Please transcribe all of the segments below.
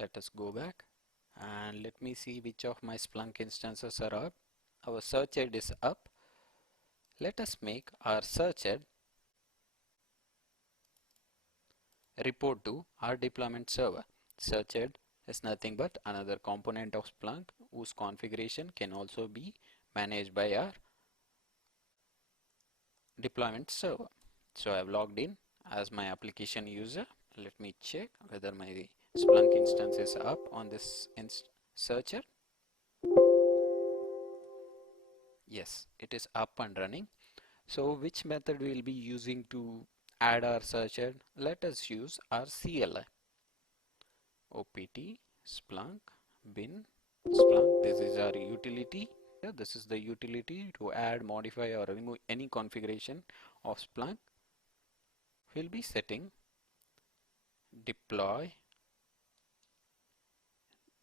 Let us go back and let me see which of my Splunk instances are up. Our search head is up. Let us make our search head report to our deployment server. Search head is nothing but another component of Splunk whose configuration can also be managed by our deployment server. So I have logged in as my application user. Let me check whether my Splunk instance is up on this searcher. Yes, it is up and running. So which method we will be using to add our searcher? Let us use our CLI. OPT Splunk bin Splunk. This is our utility. This is the utility to add, modify or remove any configuration of Splunk. We'll be setting deploy.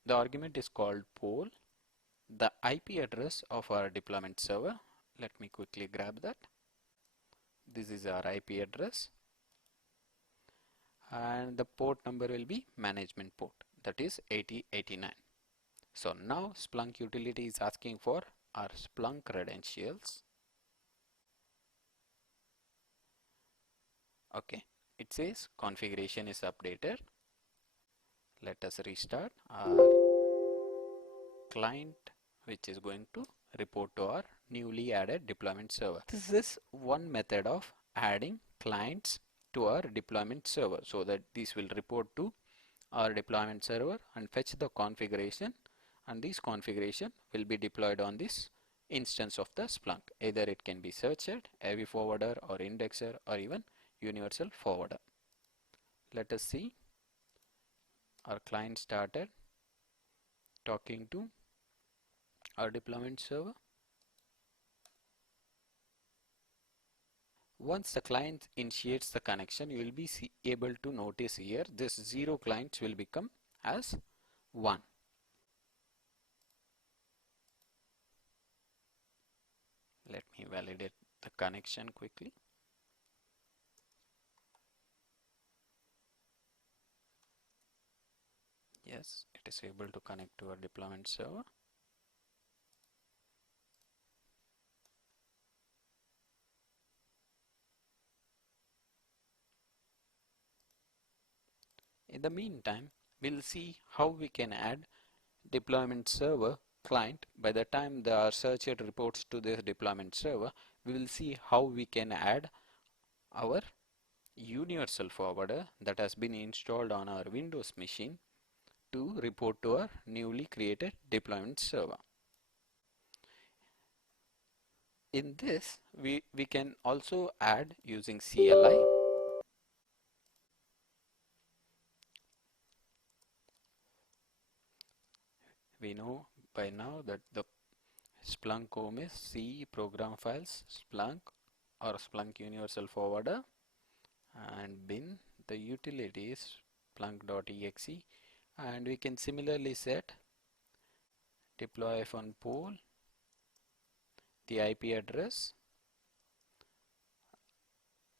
The argument is called poll. The IP address of our deployment server. Let me quickly grab that. This is our IP address. And the port number will be management port, that is 8089. So now Splunk utility is asking for our Splunk credentials. Okay, it says configuration is updated. Let us restart our client, which is going to report to our newly added deployment server. This is one method of adding clients to our deployment server, so that this will report to our deployment server and fetch the configuration, and this configuration will be deployed on this instance of the Splunk. Either it can be searcher, AV forwarder or indexer or even universal forwarder. Let us see. Our client started talking to our deployment server. Once the client initiates the connection, you will be able to notice here this 0 clients will become as 1. Let me validate the connection quickly. Yes, it is able to connect to our deployment server. In the meantime, we'll see how we can add deployment server client. By the time the searcher reports to this deployment server, we will see how we can add our universal forwarder that has been installed on our Windows machine to report to our newly created deployment server. In this, we can also add using CLI. We know by now that the Splunk home is C program files, Splunk or Splunk universal forwarder, and bin, the utility is splunk.exe, and we can similarly set deploy-poll, the IP address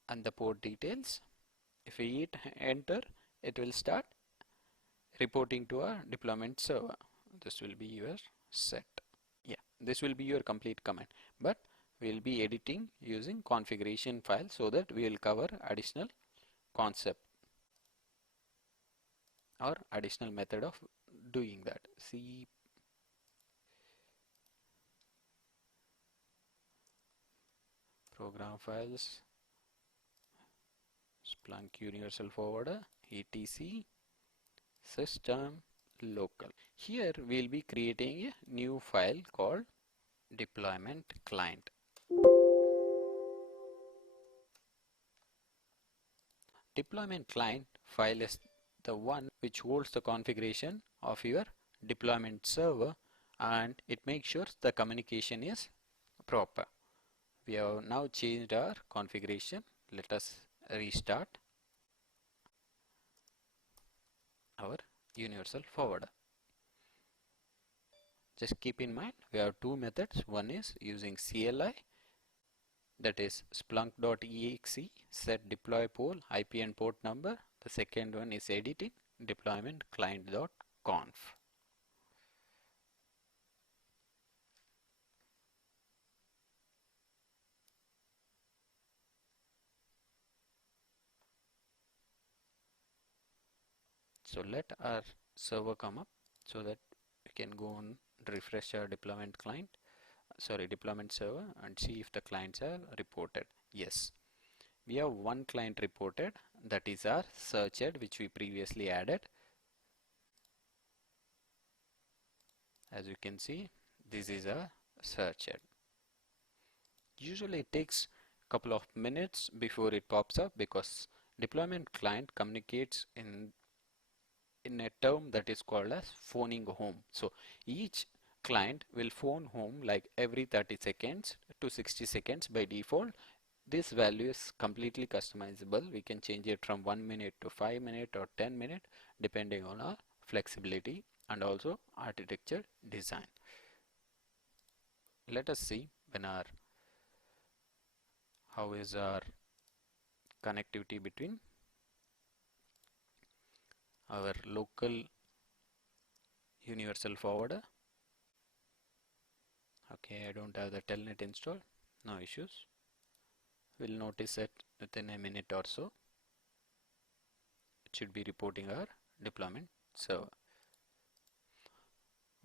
and the port details. If we hit enter, it will start reporting to our deployment server. This will be your set. Yeah, this will be your complete command, but we will be editing using configuration file so that we will cover additional concept or additional method of doing that. See program files, Splunk universal forwarder, etc, system, local. Here we will be creating a new file called deployment client. Deployment client file is the one which holds the configuration of your deployment server, and it makes sure the communication is proper. We have now changed our configuration. Let us restart our universal forwarder. Just keep in mind we have two methods. One is using CLI, that is splunk.exe, set deploy poll IP and port number. The second one is editing deployment client conf. So let our server come up so that we can go on refresh our deployment server and see if the clients are reported. Yes, we have one client reported, that is our search ad which we previously added. As you can see, this is a search ad. Usually it takes a couple of minutes before it pops up because deployment client communicates in a term that is called as phoning home. So each client will phone home like every 30 seconds to 60 seconds by default. This value is completely customizable. We can change it from 1 minute to 5 minutes or 10 minutes depending on our flexibility and also architecture design. Let us see how is our connectivity between our local universal forwarder. Okay, I don't have the telnet installed. No issues. We'll notice it within a minute or so. It should be reporting our deployment server.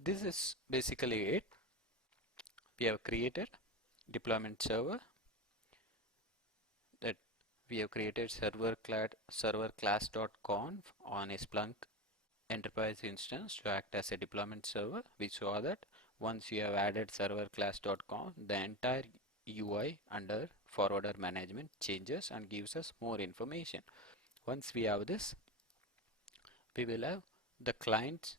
This is basically it. We have created deployment server, that we have created server class.conf on a Splunk enterprise instance to act as a deployment server. We saw that once you have added server class.conf, the entire UI under forwarder management changes and gives us more information. Once we have this, we will have the clients.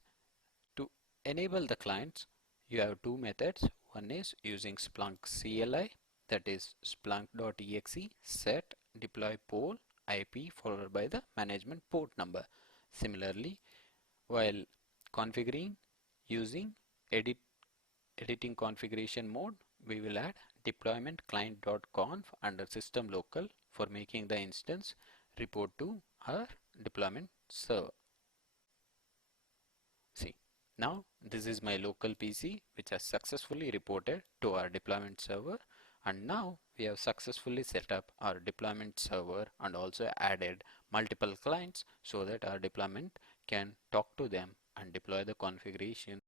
To enable the clients, you have two methods. One is using Splunk CLI, that is splunk.exe set deploy pool IP followed by the management port number. Similarly, while configuring using editing configuration mode, we will add deployment client.conf under system local for making the instance report to our deployment server. See, now this is my local PC which has successfully reported to our deployment server, and now we have successfully set up our deployment server and also added multiple clients so that our deployment can talk to them and deploy the configuration